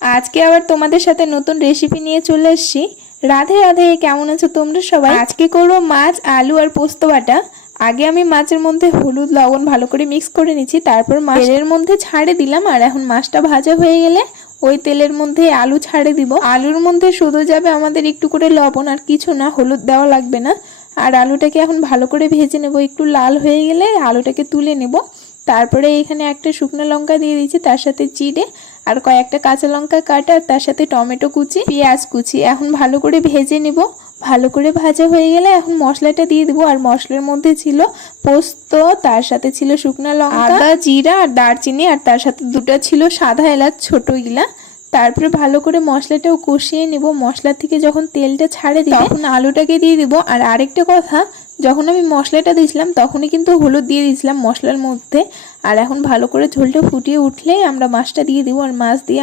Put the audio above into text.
আজকে আবার তোমাদের সাথে নতুন রেসিপি নিয়ে চলে এসেছি। রাধে রাধে, কেমন আছো তোমরা সবাই? আজকে করবো মাছ, আলু আর পোস্ত বাটা। আগে আমি মাছের মধ্যে হলুদ লবণ ভালো করে মিক্স করে নিচ্ছি, তারপর তেলের মধ্যে ছাড়ে দিলাম। আর এখন মাছটা ভাজা হয়ে গেলে ওই তেলের মধ্যে আলু ছাড়ে দিব। আলুর মধ্যে শুধু যাবে আমাদের একটু করে লবণ, আর কিছু না, হলুদ দেওয়া লাগবে না। আর আলুটাকে এখন ভালো করে ভেজে নেব। একটু লাল হয়ে গেলে আলুটাকে তুলে নেব। তারপরে এখানে একটা শুকনো লঙ্কা দিয়ে দিয়েছি, তার সাথে জিরে আর কয়েকটা কাঁচা লঙ্কা কাটা, আর তার সাথে টমেটো কুচি, পেঁয়াজ কুচি। এখন ভালো করে ভেজে নেব। ভালো করে ভাজা হয়ে গেলে এখন মশলাটা দিয়ে দেবো। আর মশলার মধ্যে ছিল পোস্ত, তার সাথে ছিল শুকনো লঙ্কা, আদা, জিরা আর দারচিনি, আর তার সাথে দুটো ছিল সাদা এলাচ, ছোট গিলা। তারপরে ভালো করে মশলাটাও কষিয়ে নেব। মশলা থেকে যখন তেলটা ছাড়ে দিবে তখন আলুটাকে দিয়ে দিব। আর আরেকটা কথা, যখন আমি মশলাটা দিয়েছিলাম তখনই কিন্তু হলুদ দিয়ে দিয়েছিলাম মশলার মধ্যে। আর এখন ভালো করে ঝোলটা ফুটিয়ে উঠলেই আমরা মাছটা দিয়ে দিব। আর মাছ দিয়ে